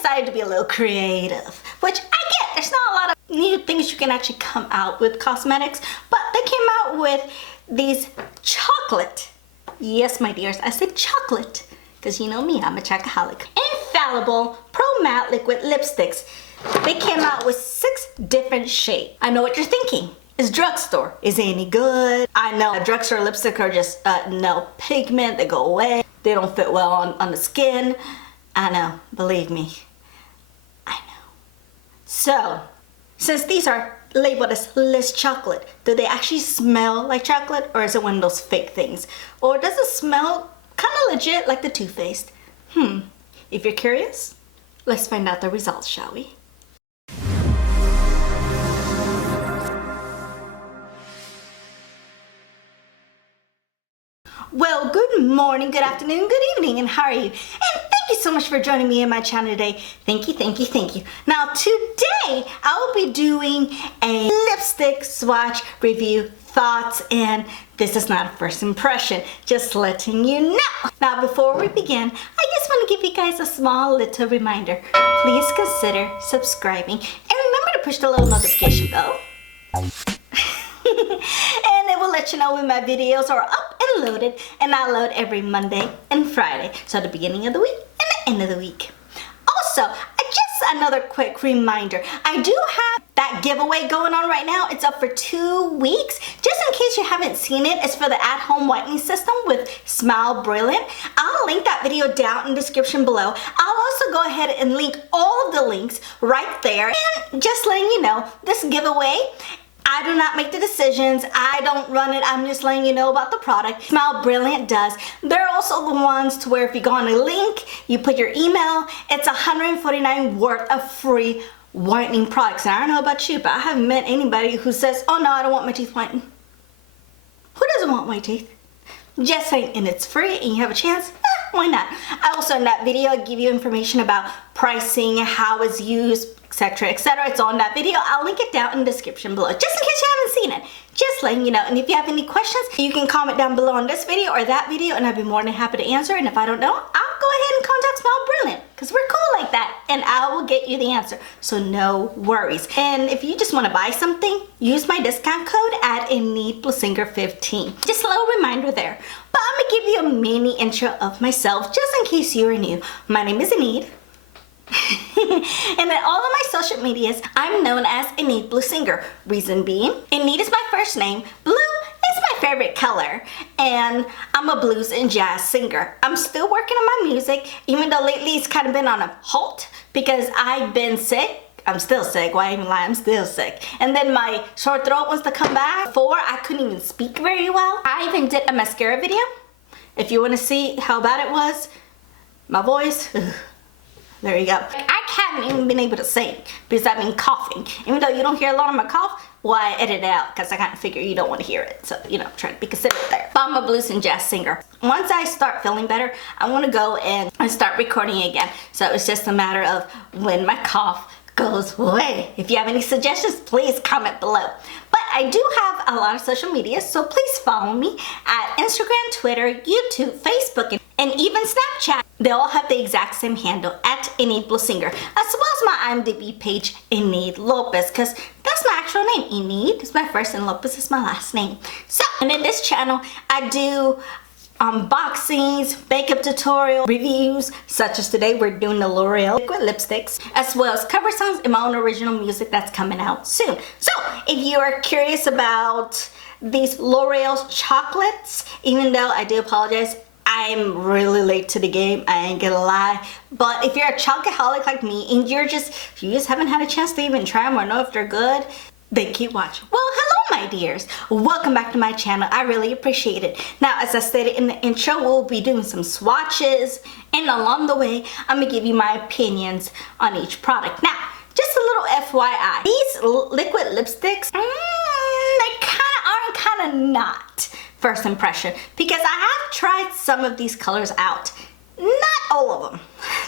decided to be a little creative, which I get. There's not a lot of new things you can actually come out with cosmetics, but they came out with these chocolate, yes my dears, I said chocolate, because you know me, I'm a chocoholic, infallible pro matte liquid lipsticks. They came out with 6 different shades. I know what you're thinking. Is drugstore, is it any good? I know drugstore lipstick are just no pigment, they go away, they don't fit well on the skin. I know, believe me, I know. So, since these are labeled as less chocolate, do they actually smell like chocolate, or is it one of those fake things? Or does it smell kind of legit like the Too Faced? If you're curious, let's find out the results, shall we? Well, good morning, good afternoon, good evening, and how are you? And thank you so much for joining me in my channel today. Thank you, thank you, thank you. Now today, I will be doing a lipstick swatch review thoughts, and this is not a first impression, just letting you know. Now before we begin, I just want to give you guys a small little reminder. Please consider subscribing, and remember to push the little notification bell. And it will let you know when my videos are up and loaded, and I load every Monday and Friday, so the beginning of the week and the end of the week. Also, just another quick reminder, I do have that giveaway going on right now. It's up for 2 weeks. Just in case you haven't seen it, it's for the at-home whitening system with Smile Brilliant. I'll link that video down in the description below. I'll also go ahead and link all of the links right there. And just letting you know, this giveaway, I do not make the decisions. I don't run it. I'm just letting you know about the product. Smile Brilliant does. They're also the ones to where if you go on a link, you put your email, it's $149 worth of free whitening products. And I don't know about you, but I haven't met anybody who says, oh no, I don't want my teeth whitened. Who doesn't want my teeth? Just saying, and it's free and you have a chance, why not? I also in that video give you information about pricing, how it's used, etc, etc. It's on that video. I'll link it down in the description below, just in case you haven't seen it. Just letting you know. And if you have any questions, you can comment down below on this video or that video, and I'd be more than happy to answer. And if I don't know, I'll go ahead and contact Smile Brilliant, because we're cool like that, and I will get you the answer. So no worries. And if you just want to buy something, use my discount code at Enidbluesinger15. Just a little reminder there. But I'm gonna give you a mini intro of myself, just in case you are new. My name is Enid. And in all of my social medias, I'm known as Enidbluesinger. Reason being, Enid is my first name, blue is my favorite color, and I'm a blues and jazz singer. I'm still working on my music, even though lately it's kind of been on a halt because I've been sick. I'm still sick, why even lie, I'm still sick. And then my sore throat wants to come back. Before, I couldn't even speak very well. I even did a mascara video. If you want to see how bad it was, my voice, there you go. I haven't even been able to sing because I've been coughing. Even though you don't hear a lot of my cough, well, I edit it out because I kind of figure you don't want to hear it. So, you know, try to be considerate there. But I'm a blues and jazz singer. Once I start feeling better, I want to go and start recording again. So it's just a matter of when my cough goes away. If you have any suggestions, please comment below. But I do have a lot of social media, so please follow me at Instagram, Twitter, YouTube, Facebook, and even Snapchat. They all have the exact same handle at Enidbluesinger, as well as my IMDb page, Enid Lopez, because that's my actual name. Enid is my first and Lopez is my last name. So, and in this channel, I do unboxings, makeup tutorial reviews, such as today we're doing the Loreal liquid lipsticks, as well as cover songs and my own original music that's coming out soon. So if you are curious about these L'Oreal chocolates, even though I do apologize, I'm really late to the game, I ain't gonna lie, but if you're a chocoholic like me and you just haven't had a chance to even try them or know if they're good, then keep watching. Well, hello my dears, welcome back to my channel. I really appreciate it. Now, as I stated in the intro, we'll be doing some swatches, and along the way I'm gonna give you my opinions on each product. Now, just a little FYI, these liquid lipsticks, they kind of are and kind of not first impression, because I have tried some of these colors out. Not all of them.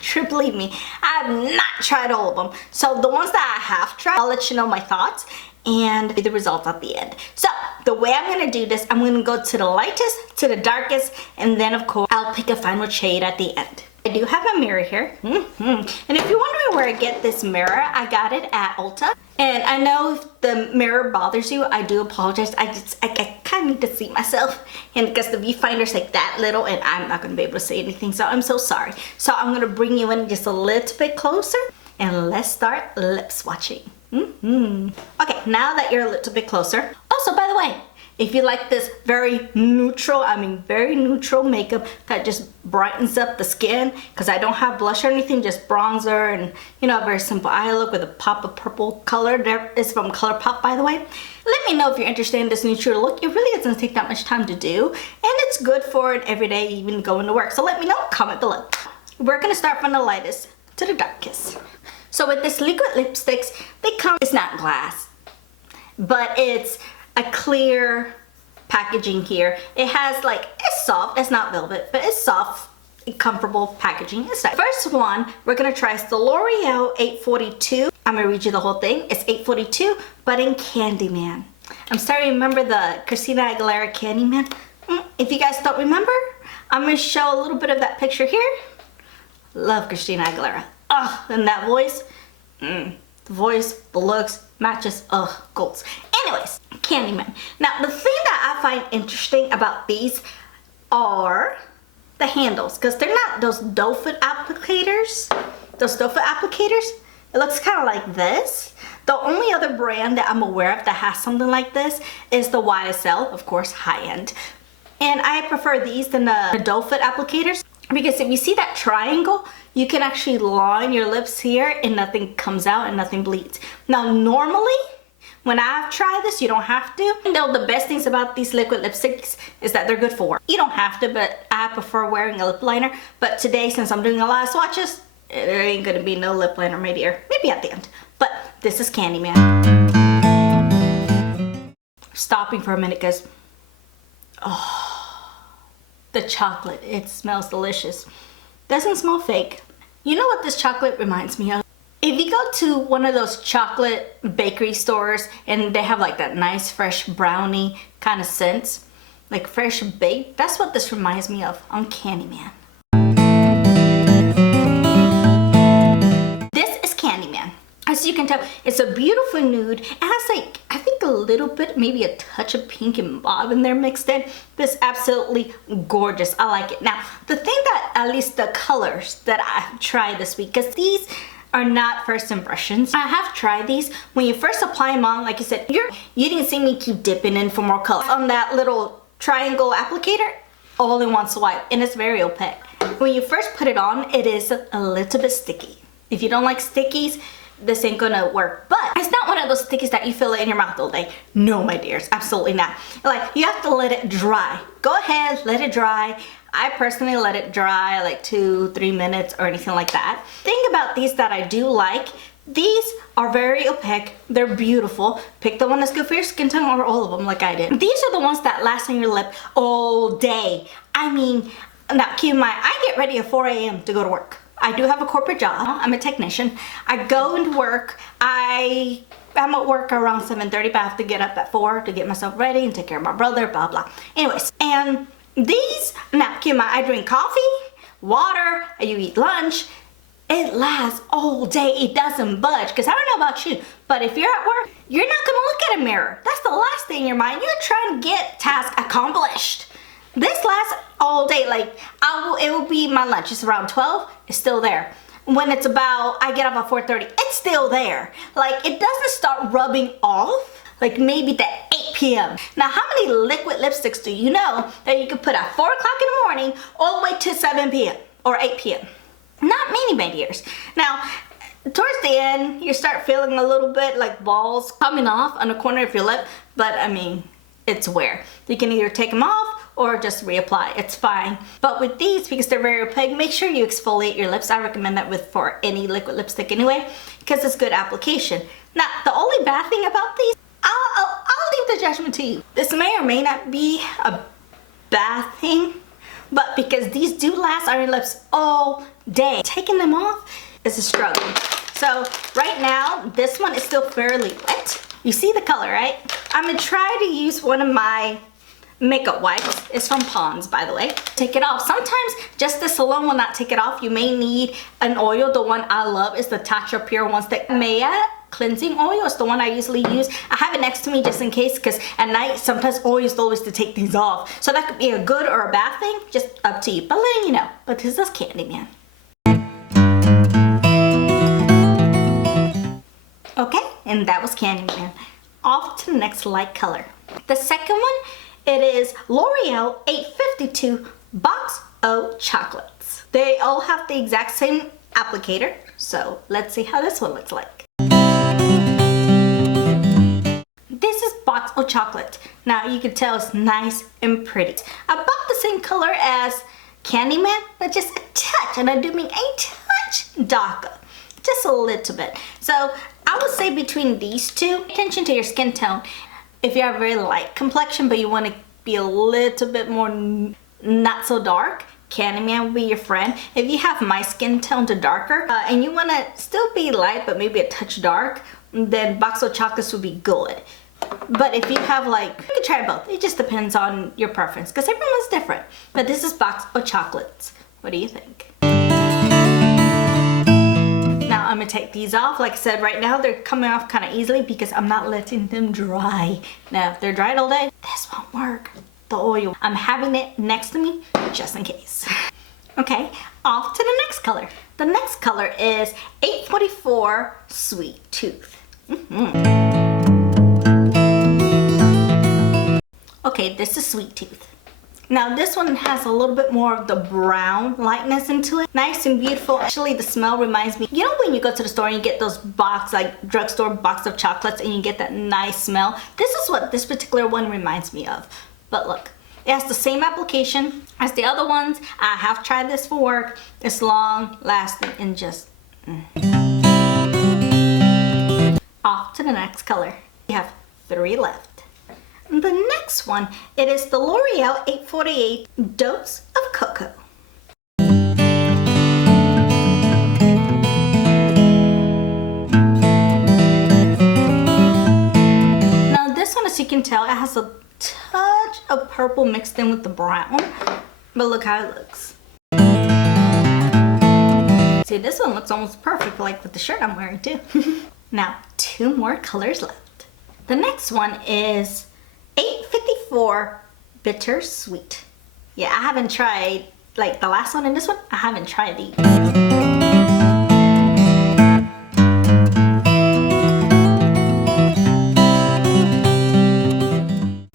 True, believe me, I have not tried all of them. So the ones that I have tried, I'll let you know my thoughts. and the results at the end. So the way I'm gonna do this, I'm gonna go to the lightest to the darkest, and then of course I'll pick a final shade at the end. I do have a mirror here. And if you're wondering where I get this mirror, I got it at Ulta. And I know if the mirror bothers you, I do apologize. I kind of need to see myself. And because the viewfinder's like that little, and I'm not gonna be able to say anything, so I'm so sorry. So I'm gonna bring you in just a little bit closer, and let's start lip swatching. Okay, now that you're a little bit closer. Also, by the way, if you like this very neutral makeup that just brightens up the skin, because I don't have blush or anything, just bronzer and, you know, a very simple eye look with a pop of purple color. That is from ColourPop, by the way. Let me know if you're interested in this neutral look. It really doesn't take that much time to do, and it's good for an everyday, even going to work. So let me know, comment below. We're gonna start from the lightest to the darkest. So with this liquid lipsticks, it's not glass, but it's a clear packaging here. It has like, it's soft, it's not velvet, but it's soft, comfortable packaging. First one we're gonna try is the L'Oreal 842. I'm gonna read you the whole thing. It's 842, but in Candyman. I'm starting to remember the Christina Aguilera Candyman. If you guys don't remember, I'm gonna show a little bit of that picture here. Love Christina Aguilera. Oh, and that voice, the voice, the looks, matches, goals. Anyways, Candyman. Now, the thing that I find interesting about these are the handles, because they're not those doe foot applicators. It looks kind of like this. The only other brand that I'm aware of that has something like this is the YSL, of course, high-end. And I prefer these than the doe foot applicators, because if you see that triangle, you can actually line your lips here and nothing comes out and nothing bleeds. Now, normally, when I've tried this, you don't have to. You know, the best things about these liquid lipsticks is that they're good for work. You don't have to, but I prefer wearing a lip liner. But today, since I'm doing a lot of swatches, there ain't gonna be no lip liner, my dear. Maybe at the end. But this is Candyman. Stopping for a minute, because, the chocolate, it smells delicious. Doesn't smell fake. You know what this chocolate reminds me of? If you go to one of those chocolate bakery stores and they have like that nice fresh brownie kind of scents, like fresh baked, that's what this reminds me of on Candyman. This is Candyman. As you can tell, it's a beautiful nude. It has like, I think a little bit, maybe a touch of pink and mauve in there mixed in. This is absolutely gorgeous. I like it. Now, the thing that, at least the colors that I've tried this week, because these are not first impressions. I have tried these. When you first apply them on, like I said, you didn't see me keep dipping in for more color. On that little triangle applicator, all in one swipe, and it's very opaque. When you first put it on, it is a little bit sticky. If you don't like stickies, this ain't gonna work. But it's not one of those stickies that you feel it in your mouth all day. No, my dears, absolutely not. Like, you have to let it dry. Go ahead, let it dry. I personally let it dry like 2-3 minutes or anything like that. Thing about these that I do like, these are very opaque. They're beautiful. Pick the one that's good for your skin tone or all of them like I did. These are the ones that last on your lip all day. I mean, now keep in mind, I get ready at 4 a.m. to go to work. I do have a corporate job. I'm a technician. I go into work. I'm at work around 7:30, but I have to get up at 4 to get myself ready and take care of my brother, blah, blah. Anyways, and these, now keep in mind, I drink coffee, water, you eat lunch. It lasts all day. It doesn't budge. Because I don't know about you, but if you're at work, you're not going to look at a mirror. That's the last thing in your mind. You're trying to get tasks accomplished. This lasts all day. Like, it will be my lunch. It's around 12. It's still there. When it's about, I get up at 4:30. It's still there. Like, it doesn't start rubbing off. Like maybe the 8 p.m. Now, how many liquid lipsticks do you know that you can put at 4 o'clock in the morning all the way to 7 p.m. or 8 p.m.? Not many, my dears. Now, towards the end, you start feeling a little bit like balls coming off on the corner of your lip, but I mean, it's wear. You can either take them off or just reapply. It's fine. But with these, because they're very opaque, make sure you exfoliate your lips. I recommend that for any liquid lipstick anyway, because it's good application. Now, the only bad thing about these, I'll leave the judgment to you. This may or may not be a bad thing, but because these do last on your lips all day, taking them off is a struggle. So right now, this one is still fairly wet. You see the color, right? I'm gonna try to use one of my makeup wipes. It's from Pond's, by the way. Take it off. Sometimes just this alone will not take it off. You may need an oil. The one I love is the Tatcha Pure One Stick Maya cleansing oil. It's the one I usually use. I have it next to me just in case, because at night sometimes oil is always to take these off. So that could be a good or a bad thing, just up to you. But letting you know. But this is Candyman. Okay, and that was Candyman. Off to the next light color. The second one, it is L'Oreal 852 Box O Chocolates. They all have the exact same applicator, so let's see how this one looks like. This is Box O Chocolate. Now you can tell it's nice and pretty. About the same color as Candyman, but just a touch, and I do mean a touch darker. Just a little bit. So I would say between these two, pay attention to your skin tone. If you have a very light complexion but you want to be a little bit more not so dark, Candyman will be your friend. If you have my skin tone to darker and you want to still be light but maybe a touch dark, then Box O Chocolates would be good. But if you have like, you can try both. It just depends on your preference because everyone's different. But this is Box O Chocolates. What do you think? Now I'm gonna take these off. Like I said, right now they're coming off kind of easily because I'm not letting them dry. Now if they're dried all day, this won't work. The oil. I'm having it next to me just in case. Okay, off to the next color. The next color is 844 Sweet Tooth. Okay, this is Sweet Tooth. Now this one has a little bit more of the brown lightness into it. Nice and beautiful. Actually, the smell reminds me, you know when you go to the store and you get those box, like drugstore box of chocolates and you get that nice smell? This is what this particular one reminds me of. But look, it has the same application as the other ones. I have tried this for work. It's long lasting and just... Off to the next color. We have 3 left. The next one, it is the L'Oreal 848 Dose of Cocoa. Now this one, as you can tell, it has a touch of purple mixed in with the brown, but look how it looks. See, this one looks almost perfect, like with the shirt I'm wearing too. Now, 2 more colors left. The next one is 854 Bittersweet. Yeah, I haven't tried, like the last one and this one, I haven't tried these.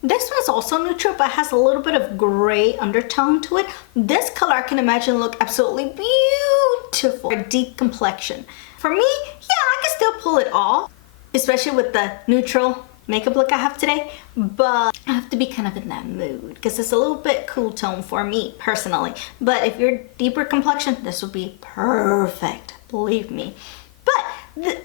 This one's also neutral but has a little bit of gray undertone to it. This color I can imagine look absolutely beautiful. A deep complexion. For me, yeah, I can still pull it off, especially with the neutral makeup look I have today, but I have to be kind of in that mood because it's a little bit cool tone for me personally. But if you're deeper complexion, this would be perfect, believe me. But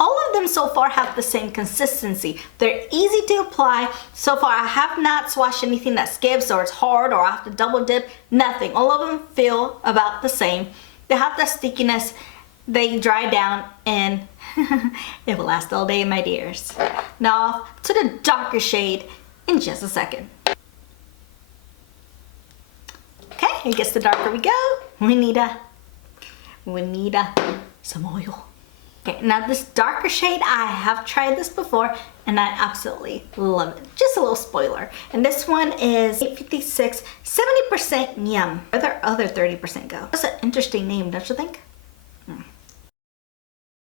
all of them so far have the same consistency. They're easy to apply. So far I have not swatched anything that skips or it's hard or I have to double dip, nothing. All of them feel about the same. They have that stickiness. They dry down and it will last all day, my dears. Now off to the darker shade in just a second. Okay, I guess the darker we go, we need some oil. Okay, now this darker shade, I have tried this before and I absolutely love it. Just a little spoiler. And this one is 856, 70% Yum. Where their other 30% go? That's an interesting name, don't you think?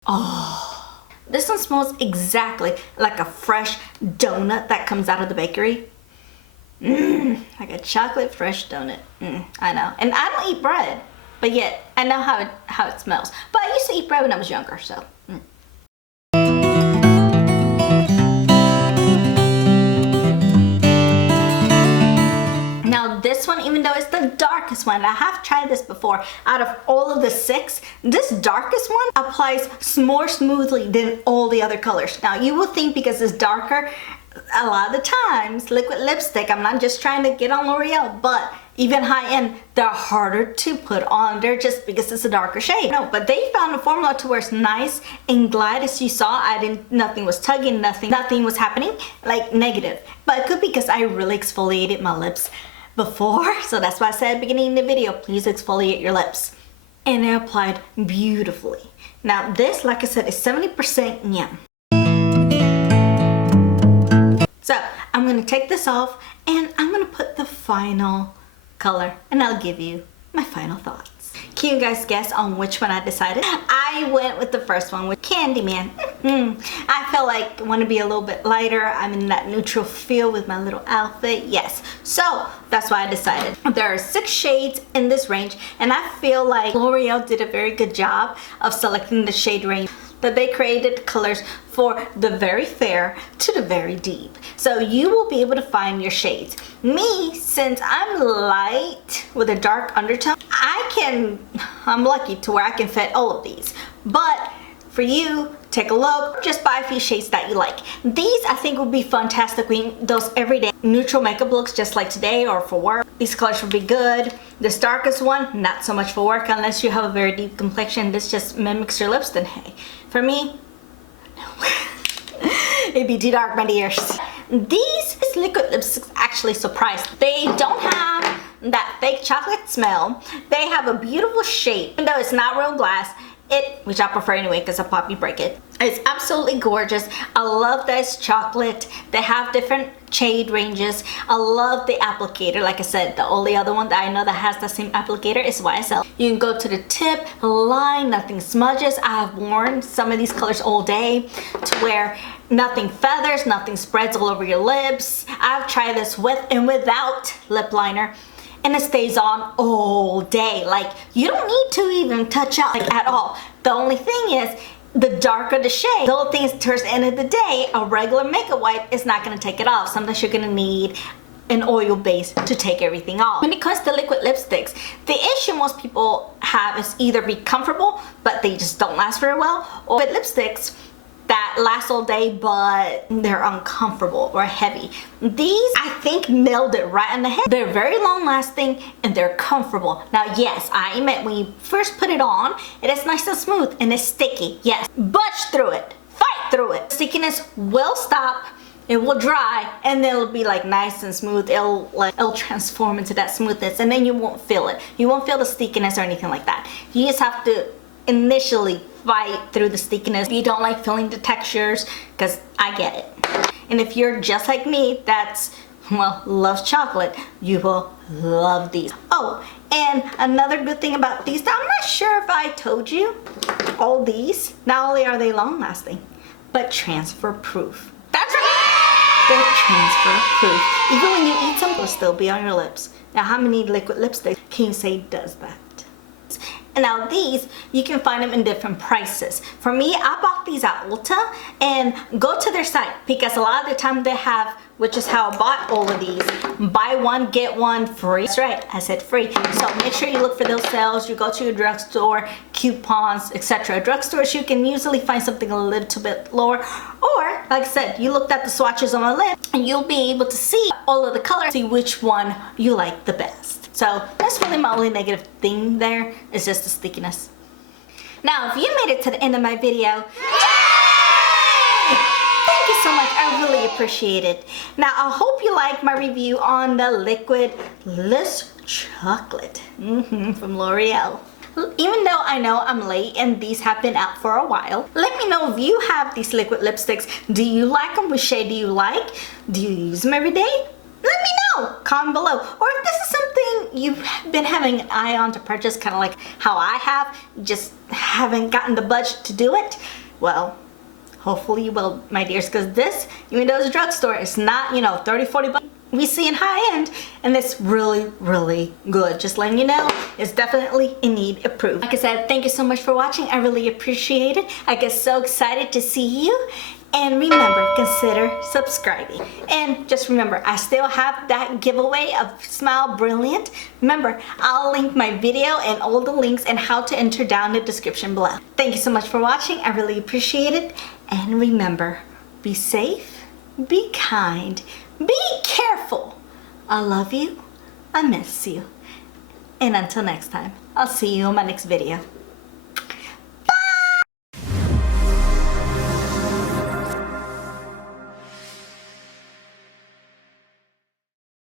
Oh, this one smells exactly like a fresh donut that comes out of the bakery. Like a chocolate fresh donut. I know. And I don't eat bread, but yet I know how it smells. But I used to eat bread when I was younger, so. Now this one, even though it's the darkest one, I have tried this before, out of all of the 6, this darkest one applies more smoothly than all the other colors. Now you will think because it's darker, a lot of the times liquid lipstick, I'm not just trying to get on L'Oreal, but even high-end, they're harder to put on. They're just because it's a darker shade. No, but they found a formula to where it's nice and glide. As you saw, nothing was tugging, nothing was happening, like negative. But it could be because I really exfoliated my lips before, so that's why I said at the beginning of the video, please exfoliate your lips. And it applied beautifully. Now this, like I said, is 70% yum. So I'm gonna take this off and I'm gonna put the final color and I'll give you my final thoughts. Can you guys guess on which one I decided? I went with the first one, with Candyman. I feel like I want to be a little bit lighter. I'm in that neutral feel with my little outfit. Yes, so that's why I decided. There are 6 shades in this range, and I feel like L'Oreal did a very good job of selecting the shade range. That they created colors for the very fair to the very deep. So you will be able to find your shades. Me, since I'm light with a dark undertone, I'm lucky to where I can fit all of these. But for you, take a look, just buy a few shades that you like. These I think would be fantastic when those everyday neutral makeup looks just like today or for work. These colors would be good. This darkest one, not so much for work unless you have a very deep complexion. This just mimics your lips, then hey. For me, no. It'd be too dark, my dears. These liquid lipsticks actually surprised. They don't have that fake chocolate smell. They have a beautiful shape. Even though it's not real glass, which I prefer anyway because I'll pop you break it. It's absolutely gorgeous. I love that it's chocolate. They have different shade ranges. I love the applicator. Like I said, the only other one that I know that has the same applicator is YSL. You can go to the tip, line, nothing smudges. I have worn some of these colors all day to where nothing feathers, nothing spreads all over your lips. I've tried this with and without lip liner, and it stays on all day. Like, you don't need to even touch up like at all. The only thing is, the darker the shade, the only thing is towards the end of the day, a regular makeup wipe is not gonna take it off. Sometimes you're gonna need an oil base to take everything off. When it comes to liquid lipsticks, the issue most people have is either be comfortable, but they just don't last very well, or with lipsticks that last all day but they're uncomfortable or heavy. These, I think, nailed it right on the head. They're very long lasting and they're comfortable. Now yes, I admit when you first put it on, it is nice and smooth and it's sticky. Yes, budge through it, fight through it. Stickiness will stop, it will dry, and then it'll be like nice and smooth. It'll transform into that smoothness, and then you won't feel it. You won't feel the stickiness or anything like that. You just have to initially fight through the stickiness. If you don't like feeling the textures, because I get it. And if you're just like me, that's, well, loves chocolate, you will love these. Oh, and another good thing about these, I'm not sure if I told you, all these, not only are they long lasting, but transfer proof. That's right! They're transfer proof. Even when you eat some, they'll still be on your lips. Now, how many liquid lipsticks can you say does that? And now these, you can find them in different prices. For me, I bought these at Ulta, and go to their site because a lot of the time they have, which is how I bought all of these, buy one, get one free. That's right, I said free. So make sure you look for those sales. You go to your drugstore, coupons, etc. Drugstores, you can usually find something a little bit lower. Or, like I said, you looked at the swatches on my lip and you'll be able to see all of the colors, see which one you like the best. So that's really my only negative thing there, is just the stickiness. Now, if you made it to the end of my video, yay! Thank you so much, I really appreciate it. Now, I hope you like my review on the liquid lip chocolate from L'Oreal. Even though I know I'm late and these have been out for a while, let me know if you have these liquid lipsticks. Do you like them? Which shade do you like? Do you use them every day? Let me know, comment below. Or if this is something you've been having an eye on to purchase, kind of like how I have, just haven't gotten the budget to do it, well, hopefully you will, my dears, because this, even though it's a drugstore, it's not, you know, 30, 40 bucks. We see in high end, and it's really, really good. Just letting you know, it's definitely in need approved. Like I said, thank you so much for watching. I really appreciate it. I get so excited to see you. And remember, consider subscribing. And just remember, I still have that giveaway of Smile Brilliant. Remember, I'll link my video and all the links and how to enter down in the description below. Thank you so much for watching. I really appreciate it. And remember, be safe, be kind, be careful. I love you. I miss you. And until next time, I'll see you in my next video.